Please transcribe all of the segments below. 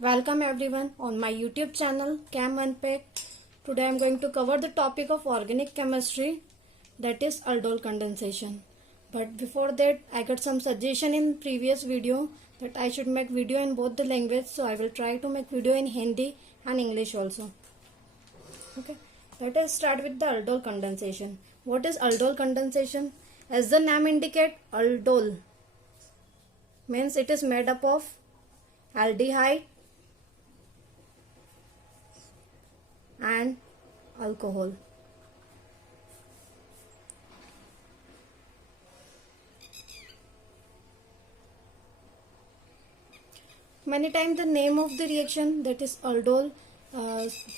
Welcome everyone on my YouTube channel Chem Unpack. Today I am going to cover the topic of organic chemistry, that is aldol condensation. But before that I got some suggestion in previous video that I should make video in both the language, so I will try to make video in Hindi and English also. Okay, let us start with the aldol condensation. What is aldol condensation? As the name indicate, aldol means it is made up of aldehyde and alcohol. Many times the name of the reaction, that is aldol,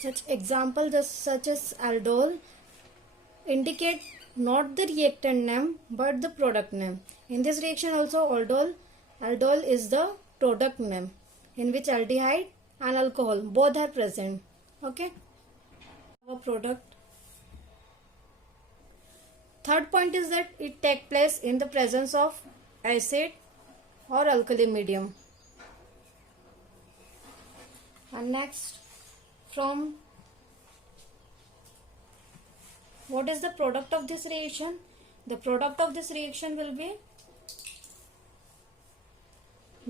such example just such as aldol indicate not the reactant name but the product name. In this reaction also aldol is the product name in which aldehyde and alcohol both are present. Okay, our product. Third point is that it takes place in the presence of acid or alkali medium. And next, from what is the product of this reaction? The product of this reaction will be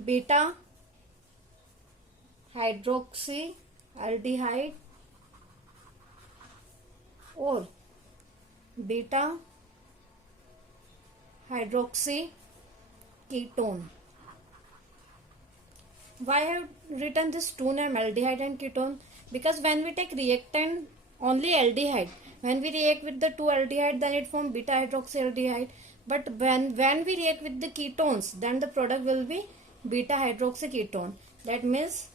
beta hydroxy aldehyde or beta hydroxy ketone. Why I have written this two name, aldehyde and ketone? Because when we take reactant only aldehyde, when we react with the two aldehyde, then it forms beta hydroxyaldehyde. But when we react with the ketones, then the product will be beta hydroxyketone. That means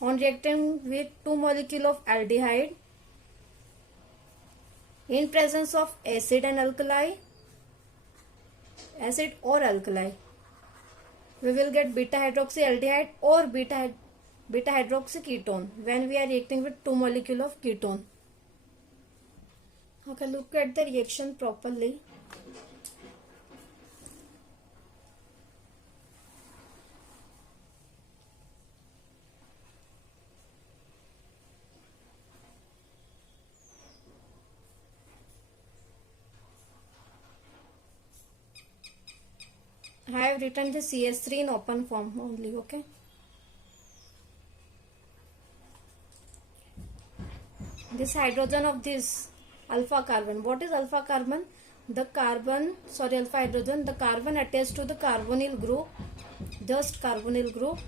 on reacting with two molecule of aldehyde in presence of acid and alkali, acid or alkali, we will get beta hydroxyaldehyde or beta hydroxyketone when we are reacting with two molecule of ketone. Okay, look at the reaction properly. I have written the CH3 in open form only. Okay, this hydrogen of this alpha carbon. What is alpha carbon? The carbon, alpha hydrogen, the carbon attached to the carbonyl group, just carbonyl group.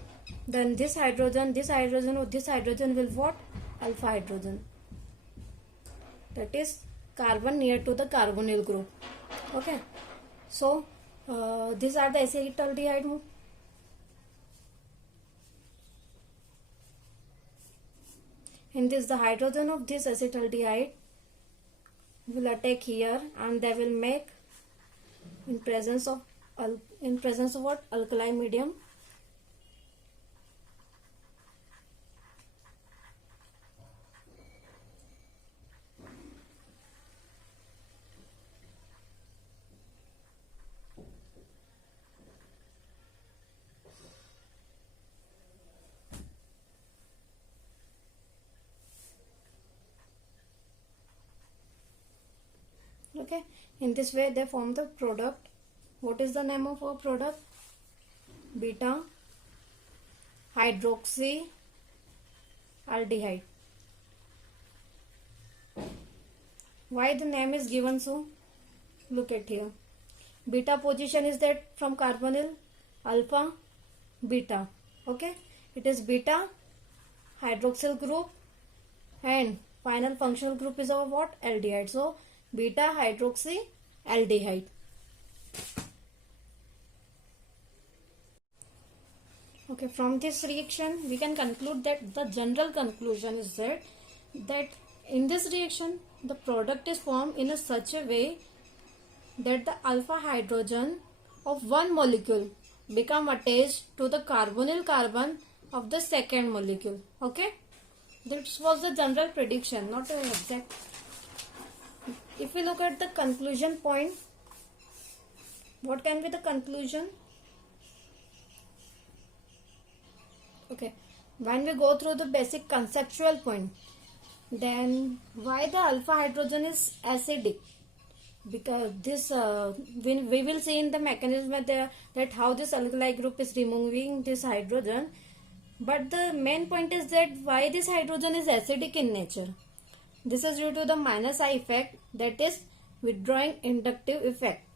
Then this hydrogen will what? Alpha hydrogen. That is carbon near to the carbonyl group. Okay, so these are the acetaldehyde. In this, the hydrogen of this acetaldehyde will attack here, and they will make in presence of what? Alkali medium. Okay, in this way they form the product. What is the name of our product? Beta hydroxy aldehyde. Why the name is given so? Look at here. Beta position is that from carbonyl, alpha, beta. Okay, it is beta hydroxyl group and final functional group is our what? Aldehyde. So beta hydroxy aldehyde. Okay, from this reaction we can conclude that the general conclusion is that in this reaction the product is formed in such a way that the alpha hydrogen of one molecule become attached to the carbonyl carbon of the second molecule. Okay, this was the general prediction, not an exact. If we look at the conclusion point, what can be the conclusion? Okay, when we go through the basic conceptual point, then why the alpha hydrogen is acidic? Because this we will see in the mechanism that how this alkali group is removing this hydrogen. But the main point is that why this hydrogen is acidic in nature. This is due to the minus I effect, that is withdrawing inductive effect,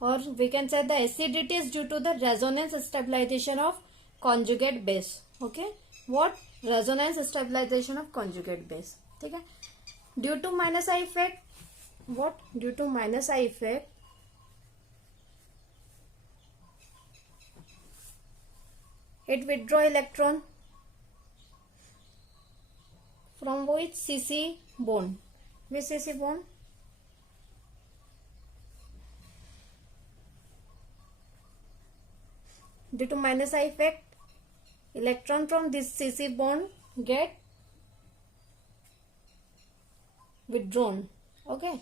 or we can say the acidity is due to the resonance stabilization of conjugate base. Okay, what? Resonance stabilization of conjugate base. ठीक है, due to minus I effect, what? Due to minus I effect, it withdraw electron from which? CC bond. Which CC bond? Due to minus I effect, electron from this CC bond get withdrawn. Okay,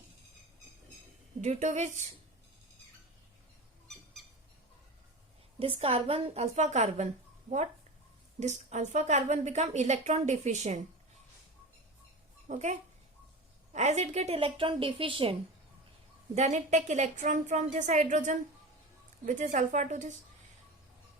due to which this carbon, alpha carbon, what? This alpha carbon become electron deficient. Okay, as it get electron deficient, then it take electron from this hydrogen, which is alpha to this.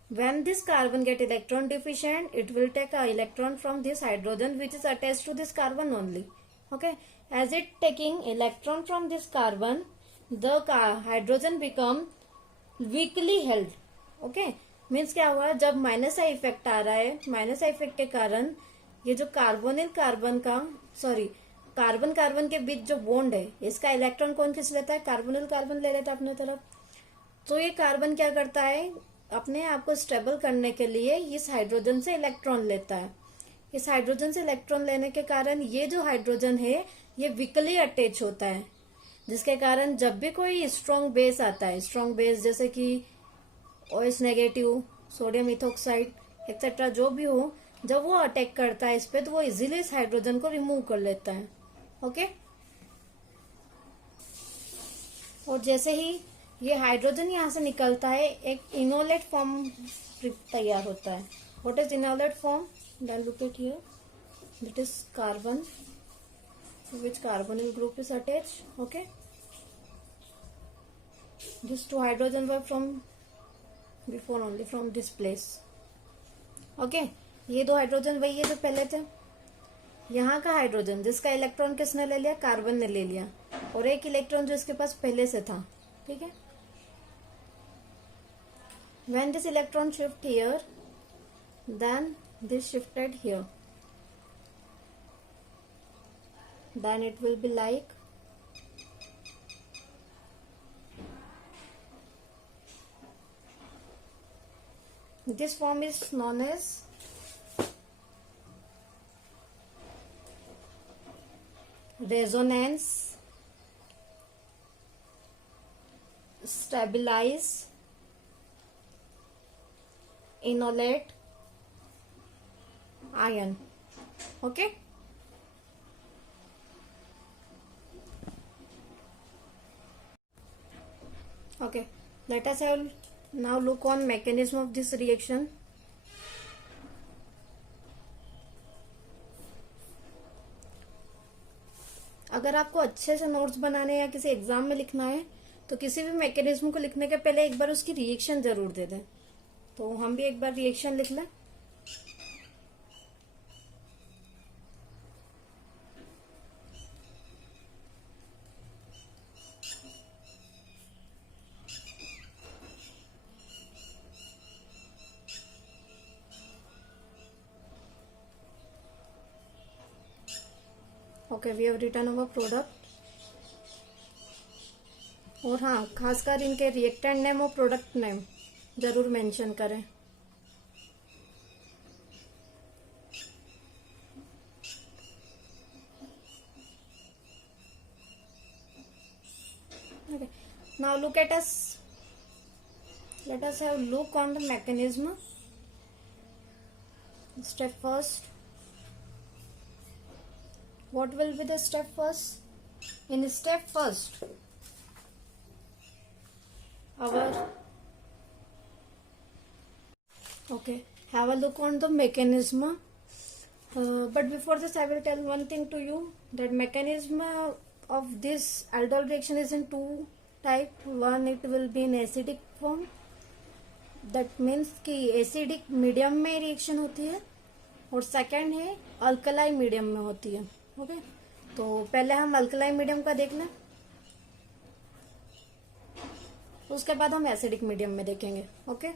When this carbon get electron deficient, it will take a electron from this hydrogen which is attached to this carbon only. Okay, as it taking electron from this carbon, the hydrogen become weakly held. Okay, means क्या हुआ, जब minus I effect आ रहा है, minus I effect के कारण ये जो carbonyl carbon का कार्बन कार्बन के बीच जो बॉन्ड है, इसका इलेक्ट्रॉन कौन खींच लेता है? कार्बोनिल कार्बन ले लेता है अपने तरफ. तो ये कार्बन क्या करता है, अपने आप को स्टेबल करने के लिए इस हाइड्रोजन से इलेक्ट्रॉन लेता है. इस हाइड्रोजन से इलेक्ट्रॉन लेने के कारण ये जो हाइड्रोजन है ये वीकली अटैच होता है, जिसके कारण जब भी कोई स्ट्रॉन्ग बेस आता है, स्ट्रॉन्ग बेस जैसे कि OH negative, sodium ethoxide etcetera जो भी हो, जब वो अटैक करता है इस पे, तो वो इजीली इस हाइड्रोजन को रिमूव कर लेता है. ओके, और जैसे ही ये हाइड्रोजन यहाँ से निकलता है, एक इनोलेट फॉर्म तैयार होता है. What is enolate form? Then look it here, that is carbon which carbonyl group is attached. Okay, these two hydrogen were from before only, from this place. Okay, ये दो हाइड्रोजन वही है जो पहले थे. यहाँ का हाइड्रोजन जिसका इलेक्ट्रॉन किसने ले लिया? कार्बन ने ले लिया, और एक इलेक्ट्रॉन जो इसके पास पहले से था. ठीक है, when this electron shift here, then this shifted here, then it will be like this form is known as resonance stabilize enolate ion. Okay, okay, let us have now look on mechanism of this reaction. अगर आपको अच्छे से notes बनाने या किसी exam में लिखना है तो किसी भी मैकेनिज्म को लिखने के पहले एक बार उसकी रिएक्शन जरूर दे दें. तो हम भी एक बार रिएक्शन लिख लें. Okay, we have written our product. और हाँ, खासकर इनके रिएक्टेंट नेम और प्रोडक्ट नेम जरूर मेंशन करें. Okay, now look at us. Let us have look on the mechanism. Step first. What will be the step first? In step first, have a look on the mechanism But before this, I will tell one thing to you, that mechanism of this aldol reaction is in two type. One, it will be in acidic form, that means कि acidic medium में reaction होती है, और second है alkali medium में होती है. Okay, तो पहले हम अल्कलाई मीडियम का देख लें, उसके बाद हम एसिडिक मीडियम में देखेंगे. ओके,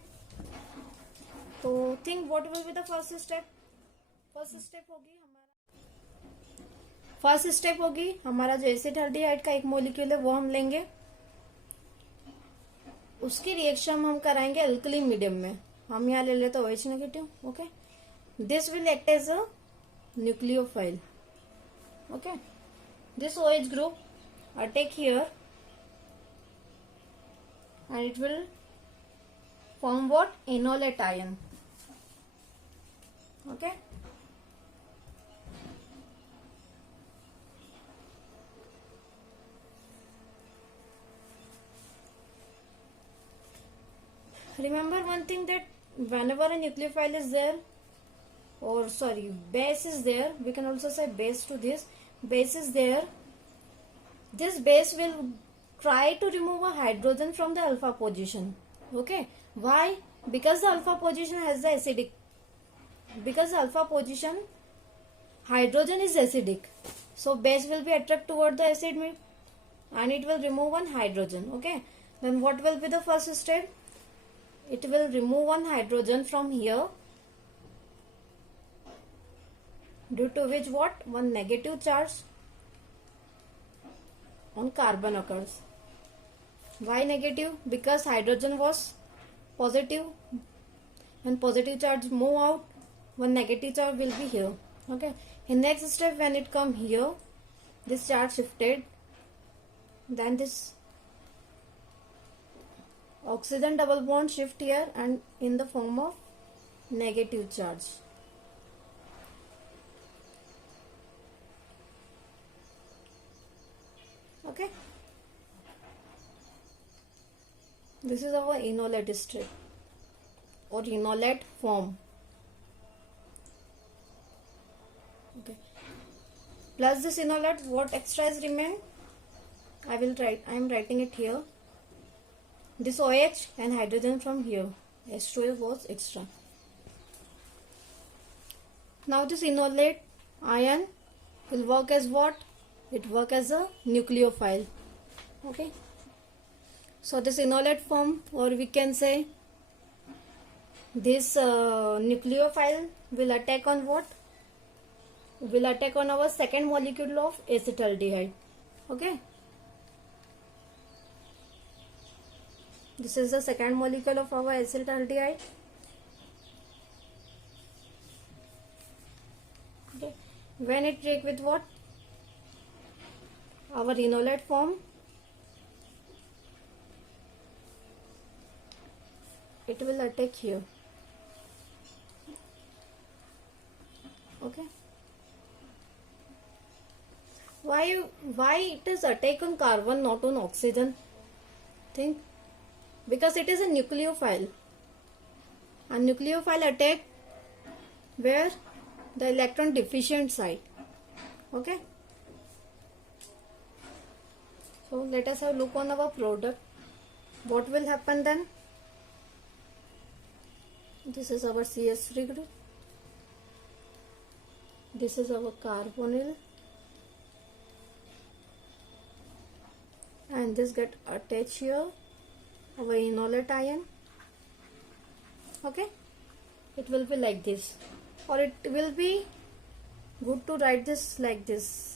तो think what will be the first step. First step होगी हमारा जो एसिटाल्डिहाइड का एक मॉलिक्यूल है वो हम लेंगे, उसकी रिएक्शन हम कराएंगे अल्कली मीडियम में. हम यहाँ ले लेते हैं OH negative. Okay, this will act as a nucleophile. Okay, this OH group attack here and it will form what? Enolate ion. Okay, remember one thing, that whenever a nucleophile is there, or sorry, base is there, we can also say base to this. Base is there, this base will try to remove a hydrogen from the alpha position. Okay, why? Because the alpha position has the acidic, because the alpha position hydrogen is acidic, so base will be attract toward the acid and it will remove one hydrogen. Okay, then what will be the first step? It will remove one hydrogen from here, due to which what? One negative charge on carbon occurs. Why negative? Because hydrogen was positive. When positive charge move out, one negative charge will be here. Okay, in next step, when it come here, this charge shifted, then this oxygen double bond shift here and in the form of negative charge. Okay, this is our enolate strip or enolate form. Okay, plus this enolate, what extras remain? I am writing it here. This OH and hydrogen from here, H2O was extra. Now this enolate ion will work as what? It work as a nucleophile. Okay, so this enolate form, or we can say this nucleophile will attack on what? Will attack on our second molecule of acetaldehyde. Okay, this is the second molecule of our acetaldehyde. Okay, when it react with what? Our enolate form, it will attack here. Okay, why it is attack on carbon, not on oxygen? Think, because it is a nucleophile, and nucleophile attack where? The electron deficient site. Okay, so let us have a look on our product. What will happen then? This is our CH3 group, this is our carbonyl, and this get attached here, our enolate ion. Okay, it will be like this, or it will be good to write this like this.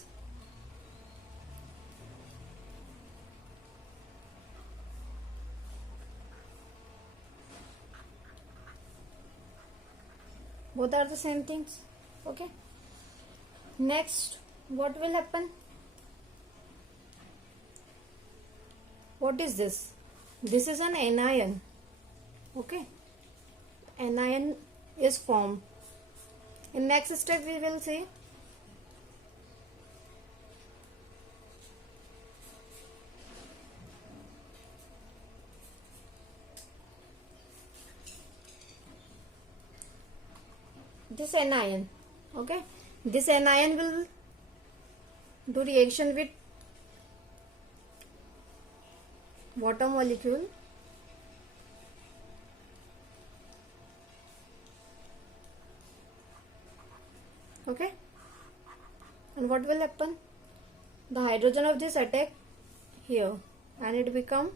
Both are the same things. Okay, next what will happen? What is this? This is an anion. Okay, anion is formed. In next step we will see this anion. Okay, this anion will do reaction with water molecule. Okay, and what will happen? The hydrogen of this attack here, and it become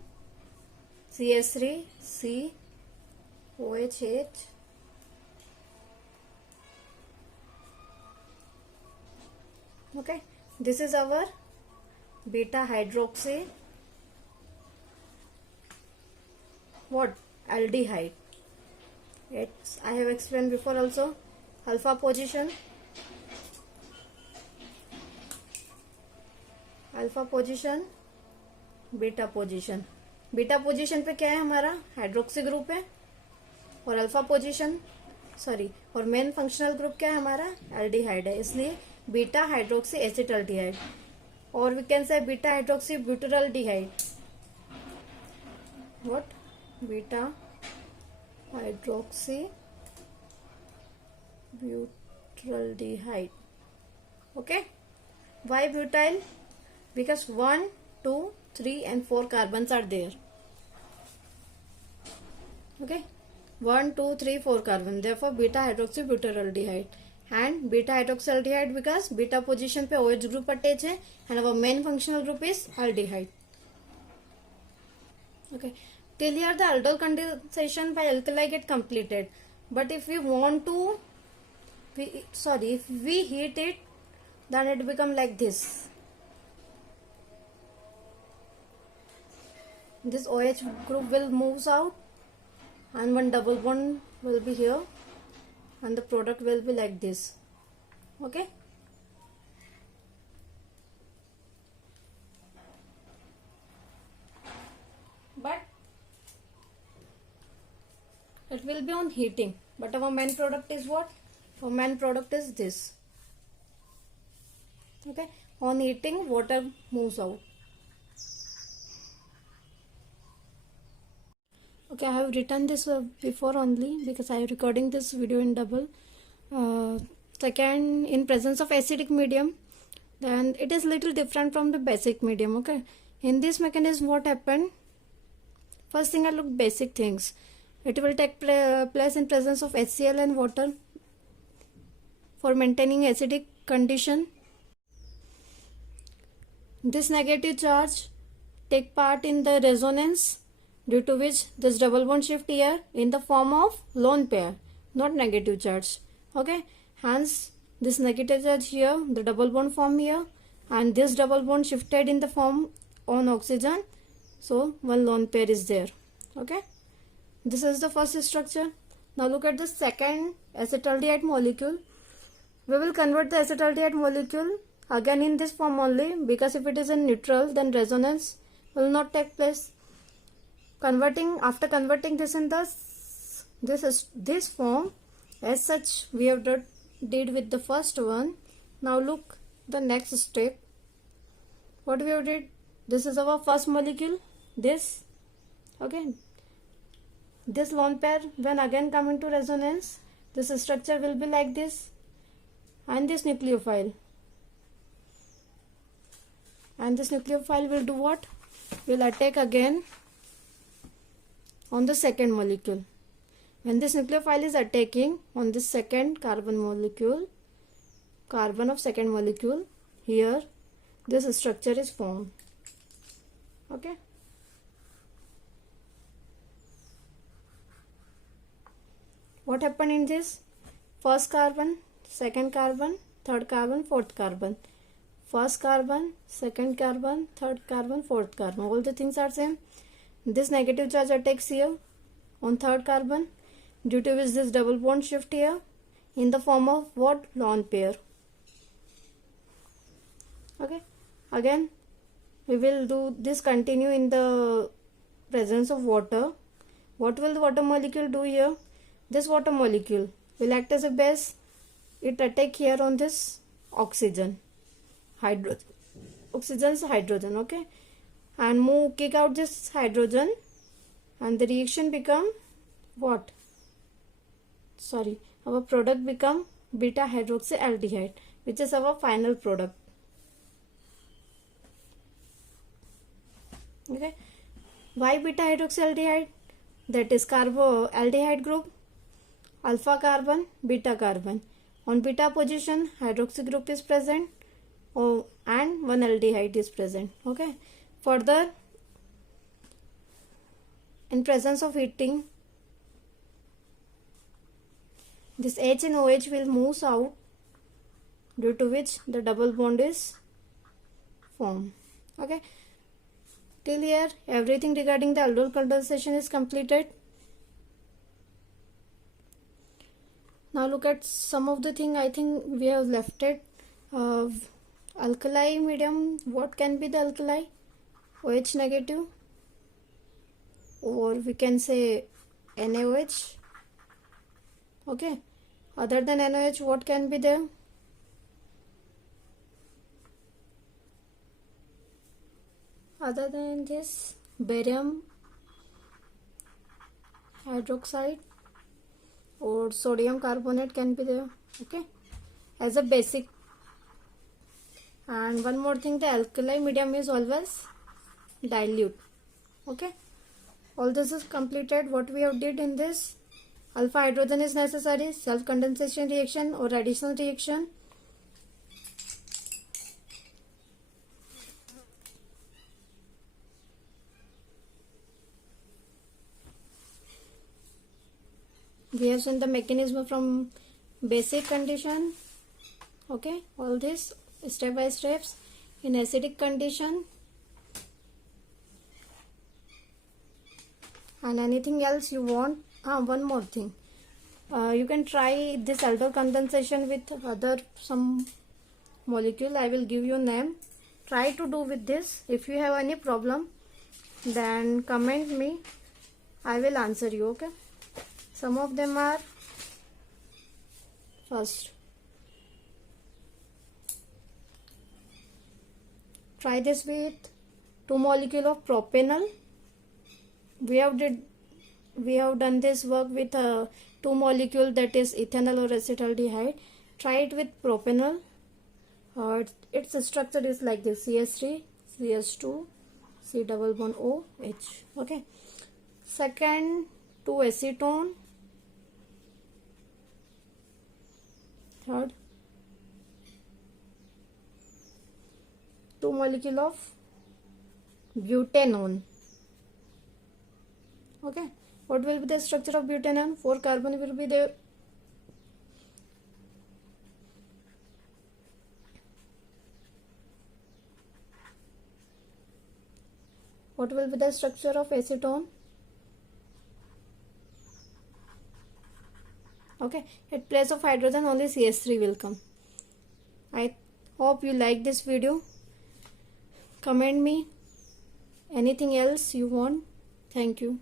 CH3 C OH. Okay, this is our beta hydroxy what aldehyde. It's, I have explained before also, alpha position, beta position. Beta position पे क्या है हमारा hydroxy group है, और alpha position और main functional group क्या है हमारा एल्डिहाइड है, इसलिए बीटा हाइड्रोक्सी एसिटल्डिहाइड, और we can say beta hydroxy butyraldehyde. What? Beta hydroxy butyraldehyde. Okay, why butyl? Because 1, 2, 3 and 4 carbons are there. Okay, 1, 2, 3, 4 carbon, therefore beta hydroxy butyraldehyde. And beta hydroxyaldehyde because beta position पे OH group attached है, and our main functional group is aldehyde. Okay, till here the aldol condensation by alkali get completed. But if we want to, if we heat it, then it become like this. This OH group will moves out, and one double bond will be here, and the product will be like this. Okay, but it will be on heating. But our main product is what? Our main product is this. Okay, on heating water moves out. Okay, I have written this before only because I am recording this video in double. Second, in presence of acidic medium, then it is little different from the basic medium. Okay, in this mechanism what happened? First thing, I look basic things. It will take place in presence of HCl and water for maintaining acidic condition. This negative charge take part in the resonance, due to which this double bond shift here in the form of lone pair, not negative charge. Okay, hence this negative charge here, the double bond form here, and this double bond shifted in the form on oxygen, so one lone pair is there. Okay, this is the first structure. Now look at the second acetaldehyde molecule. We will convert the acetaldehyde molecule again in this form only, because if it is in neutral, then resonance will not take place. After converting this in this form, as such we have did with the first one. Now look the next step. What we have did? This is our first molecule. This, okay. This lone pair when again come into resonance, this structure will be like this, and this nucleophile. And this nucleophile will do what? Will attack again on the second molecule. When this nucleophile is attacking on this second carbon molecule, carbon of second molecule, here this structure is formed. Okay. What happened in this? First carbon, second carbon, third carbon, fourth carbon. First carbon, second carbon, third carbon, fourth carbon. All the things are same. This negative charge attacks here on third carbon, due to which this double bond shift here in the form of what? Lone pair. Okay. Again, we will do this continue in the presence of water. What will the water molecule do here? This water molecule will act as a base. It attack here on this oxygen, oxygen's hydrogen. Okay, and kick out this hydrogen, and the reaction become what? Our product become beta hydroxyaldehyde, which is our final product. Okay, why beta hydroxyaldehyde? That is carboaldehyde group, alpha carbon, beta carbon. On beta position, hydroxy group is present, and one aldehyde is present. Okay, further, in presence of heating, this H and OH will move out, due to which the double bond is formed. Okay, till here everything regarding the aldol condensation is completed. Now look at some of the thing I think we have left it. Alkali medium, what can be the alkali? OH negative, or we can say NaOH. Okay, other than NaOH, what can be there? Other than this, barium hydroxide or sodium carbonate can be there. Okay, as a basic. And one more thing, the alkali medium is always dilute. Okay, all this is completed. What we have did in this, alpha hydrogen is necessary, self condensation reaction or additional reaction. We have seen the mechanism from basic condition. Okay, all this step by steps. In acidic condition, and anything else you want. One more thing, you can try this aldol condensation with other some molecule. I will give you name. Try to do with this. If you have any problem, then comment me, I will answer you. Okay, some of them are, first, try this with 2 molecule of propanol. We have done this work with 2 molecule, that is ethanol or acetaldehyde. Try it with propanol. Its structure is like this: CH3, CH2, C double bond OH. Okay. Second, 2 acetone. Third, 2 molecule of butanone. Okay, what will be the structure of butanone? 4 carbon will be there. What will be the structure of acetone? Okay, at place of hydrogen only CH3 will come. I hope you like this video. Comment me anything else you want. Thank you.